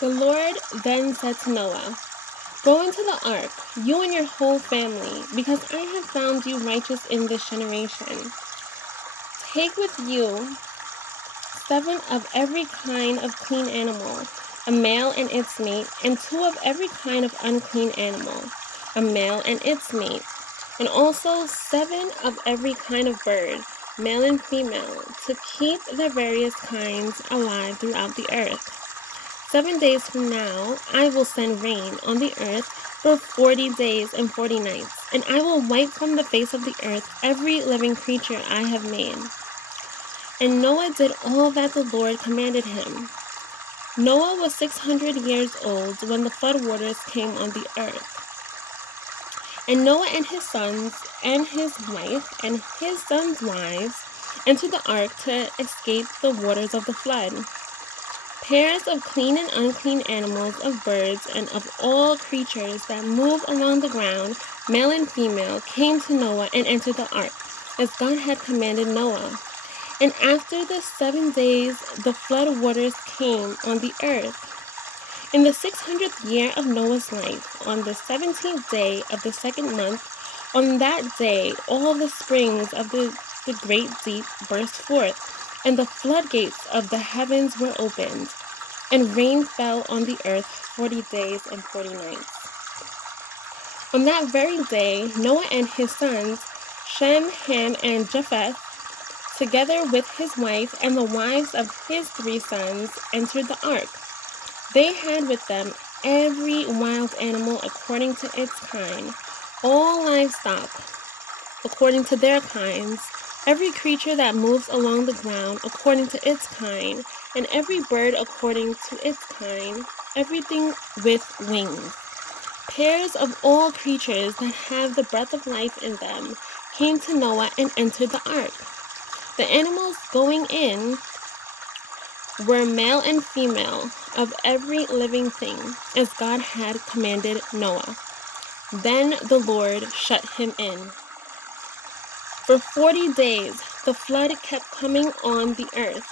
The Lord then said to Noah, "Go into the ark, you and your whole family, because I have found you righteous in this generation. Take with you 7 of every kind of clean animal, a male and its mate, and 2 of every kind of unclean animal, a male and its mate, and also 7 of every kind of bird, male and female, to keep their various kinds alive throughout the earth. 7 days from now, I will send rain on the earth for 40 days and 40 nights, and I will wipe from the face of the earth every living creature I have made." And Noah did all that the Lord commanded him. Noah was 600 years old when the flood waters came on the earth. And Noah and his sons and his wife and his sons' wives entered the ark to escape the waters of the flood. Pairs of clean and unclean animals, of birds, and of all creatures that move along the ground, male and female, came to Noah and entered the ark, as God had commanded Noah. And after the 7 days, the flood waters came on the earth. In the 600th year of Noah's life, on the 17th day of the second month, on that day, all the springs of the great deep burst forth, and the floodgates of the heavens were opened, and rain fell on the earth 40 days and 40 nights. On that very day, Noah and his sons, Shem, Ham, and Japheth, together with his wife and the wives of his 3 sons, entered the ark. They had with them every wild animal according to its kind, all livestock according to their kinds, every creature that moves along the ground according to its kind, and every bird according to its kind, everything with wings. Pairs of all creatures that have the breath of life in them came to Noah and entered the ark. The animals going in were male and female of every living thing, as God had commanded Noah. Then the Lord shut him in. For 40 days the flood kept coming on the earth,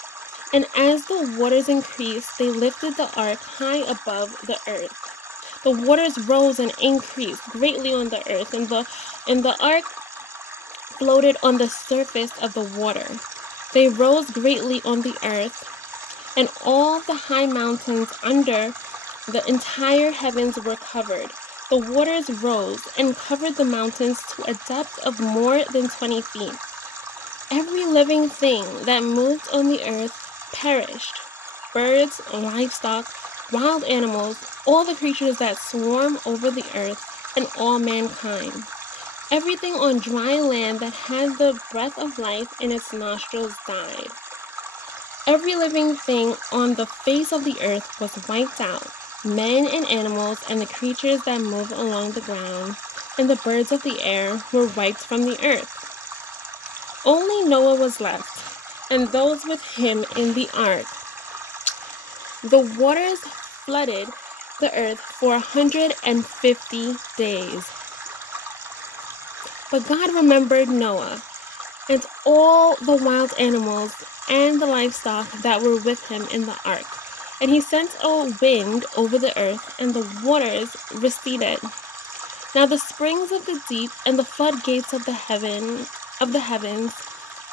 and as the waters increased, they lifted the ark high above the earth. The waters rose and increased greatly on the earth, and the ark floated on the surface of the water. They rose greatly on the earth, and all the high mountains under the entire heavens were covered. The waters rose and covered the mountains to a depth of more than 20 feet. Every living thing that moved on the earth perished: birds, livestock, wild animals, all the creatures that swarm over the earth, and all mankind. Everything on dry land that had the breath of life in its nostrils died. Every living thing on the face of the earth was wiped out, men and animals and the creatures that move along the ground, and the birds of the air were wiped from the earth. Only Noah was left, and those with him in the ark. The waters flooded the earth for 150 days. But God remembered Noah and all the wild animals and the livestock that were with him in the ark. And he sent a wind over the earth, and the waters receded. Now the springs of the deep and the floodgates of the heavens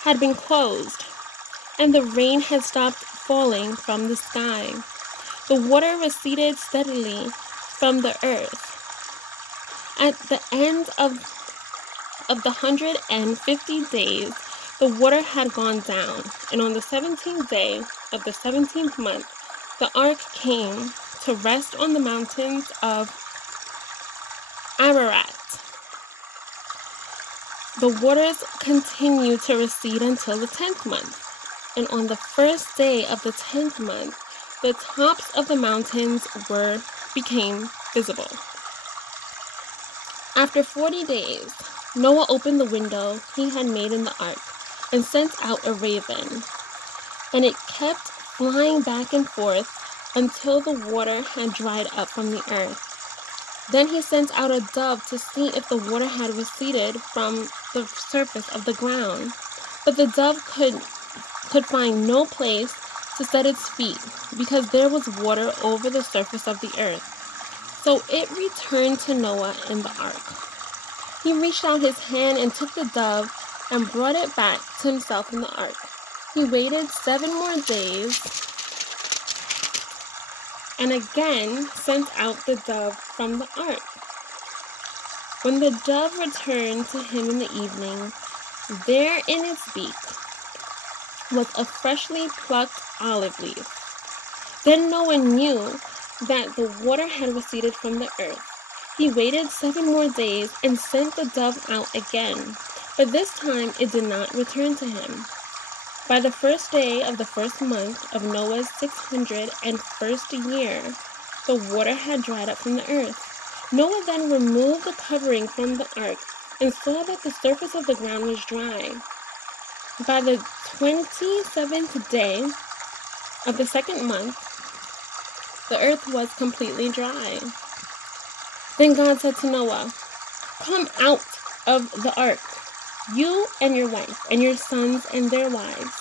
had been closed, and the rain had stopped falling from the sky. The water receded steadily from the earth. At the end of the 150 days, the water had gone down, and on the 17th day of the 17th month, the ark came to rest on the mountains of Ararat. The waters continued to recede until the 10th month, and on the first day of the 10th month, the tops of the mountains became visible. After 40 days, Noah opened the window he had made in the ark and sent out a raven, and it kept flying back and forth until the water had dried up from the earth. Then he sent out a dove to see if the water had receded from the surface of the ground. But the dove could find no place to set its feet, because there was water over the surface of the earth. So it returned to Noah in the ark. He reached out his hand and took the dove and brought it back to himself in the ark. He waited 7 more days and again sent out the dove from the ark. When the dove returned to him in the evening, there in its beak was a freshly plucked olive leaf. Then Noah knew that the water had receded from the earth. He waited 7 more days and sent the dove out again, but this time it did not return to him. By the first day of the first month of Noah's 601st year, the water had dried up from the earth. Noah then removed the covering from the ark and saw that the surface of the ground was dry. By the 27th day of the second month, the earth was completely dry. Then God said to Noah, "Come out of the ark, you and your wife, and your sons and their wives.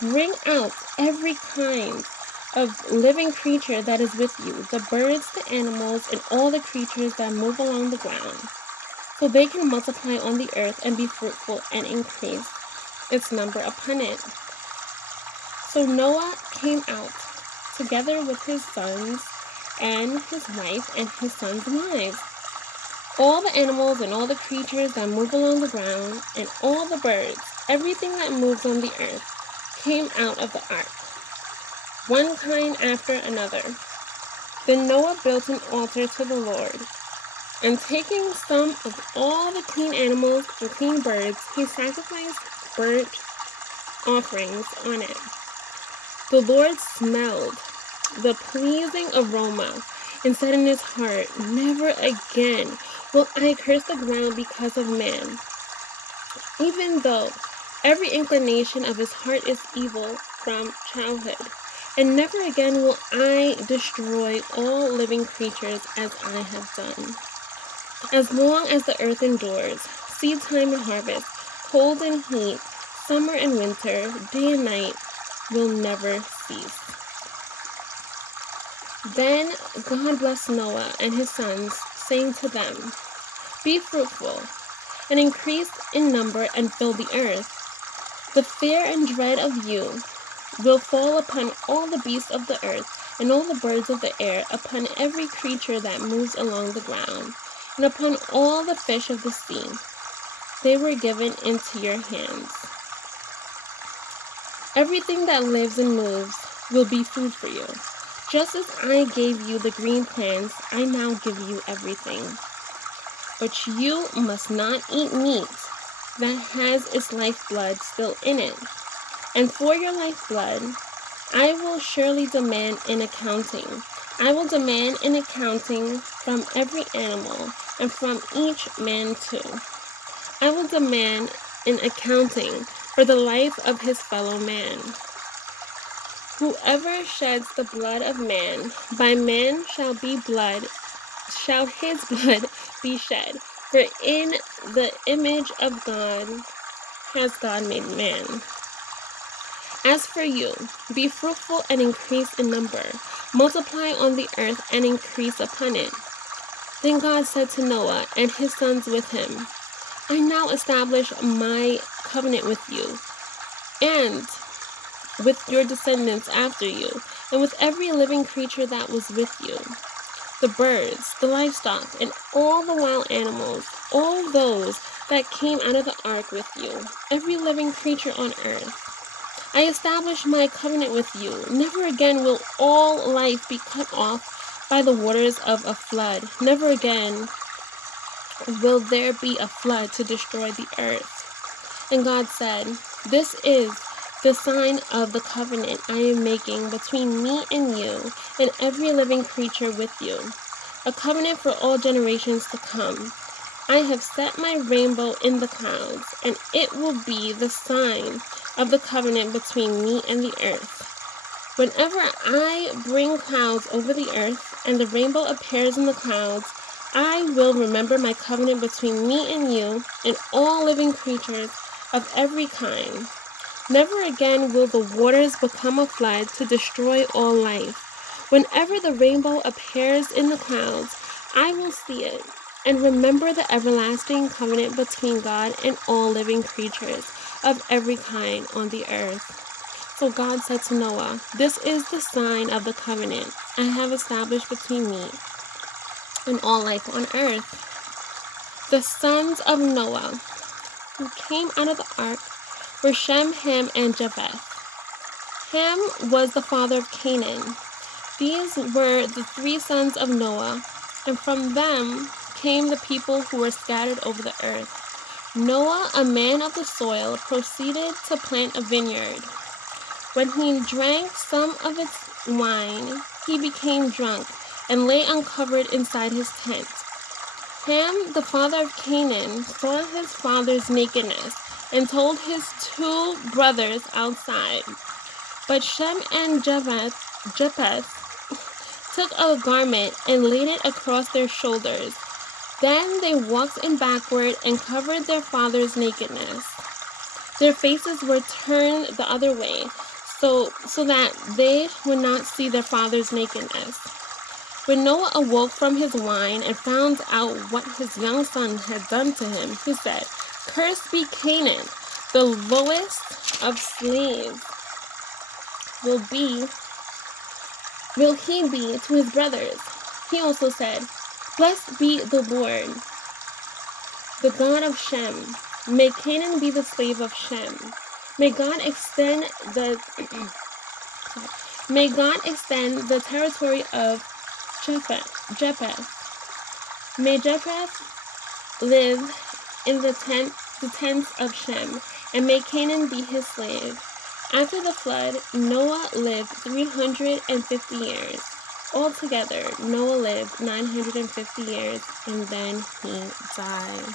Bring out every kind of living creature that is with you, the birds, the animals, and all the creatures that move along the ground, so they can multiply on the earth and be fruitful and increase its number upon it." So Noah came out together with his sons and his wife and his sons' wives. All the animals and all the creatures that move along the ground and all the birds, everything that moves on the earth, came out of the ark, one kind after another. Then Noah built an altar to the Lord, and taking some of all the clean animals and clean birds, he sacrificed burnt offerings on it. The Lord smelled the pleasing aroma and said in his heart, "Never again will I curse the ground because of man, even though every inclination of his heart is evil from childhood. And never again will I destroy all living creatures as I have done. As long as the earth endures, seed time and harvest, cold and heat, summer and winter, day and night will never cease." Then God blessed Noah and his sons, saying to them, "Be fruitful and increase in number and fill the earth. The fear and dread of you will fall upon all the beasts of the earth and all the birds of the air, upon every creature that moves along the ground, and upon all the fish of the sea. They were given into your hands. Everything that lives and moves will be food for you. Just as I gave you the green plants, I now give you everything. But you must not eat meat that has its lifeblood still in it. And for your lifeblood, I will surely demand an accounting. I will demand an accounting from every animal and from each man too. I will demand an accounting for the life of his fellow man. Whoever sheds the blood of man, by man shall his blood be shed. For in the image of God has God made man. As for you, be fruitful and increase in number. Multiply on the earth and increase upon it." Then God said to Noah and his sons with him, "I now establish my covenant with you and with your descendants after you, and with every living creature that was with you, the birds, the livestock, and all the wild animals, all those that came out of the ark with you, every living creature on earth. I establish my covenant with you. Never again will all life be cut off by the waters of a flood. Never again will there be a flood to destroy the earth." And God said, "This is the sign of the covenant I am making between me and you and every living creature with you, a covenant for all generations to come. I have set my rainbow in the clouds, and it will be the sign of the covenant between me and the earth. Whenever I bring clouds over the earth and the rainbow appears in the clouds, I will remember my covenant between me and you and all living creatures of every kind. Never again will the waters become a flood to destroy all life. Whenever the rainbow appears in the clouds, I will see it and remember the everlasting covenant between God and all living creatures of every kind on the earth. So God said to Noah, "This is the sign of the covenant I have established between me and all life on earth." The sons of Noah who came out of the ark were Shem, Ham, and Japheth. Ham was the father of Canaan. These were the three sons of Noah, and from them came the people who were scattered over the earth. Noah, a man of the soil, proceeded to plant a vineyard. When he drank some of its wine, he became drunk and lay uncovered inside his tent. Ham, the father of Canaan, saw his father's nakedness and told his two brothers outside. But Shem and Japheth took a garment and laid it across their shoulders. Then they walked in backward and covered their father's nakedness. Their faces were turned the other way, so that they would not see their father's nakedness. When Noah awoke from his wine and found out what his young son had done to him, he said, "Cursed be Canaan, the lowest of slaves will he be to his brothers." He also said, "Blessed be the Lord, the God of Shem. May Canaan be the slave of Shem. May God extend the territory of Japheth. May Japheth live in the tents of Shem, and may Canaan be his slave." After the flood, Noah lived 350 years. Altogether, Noah lived 950 years, and then he died.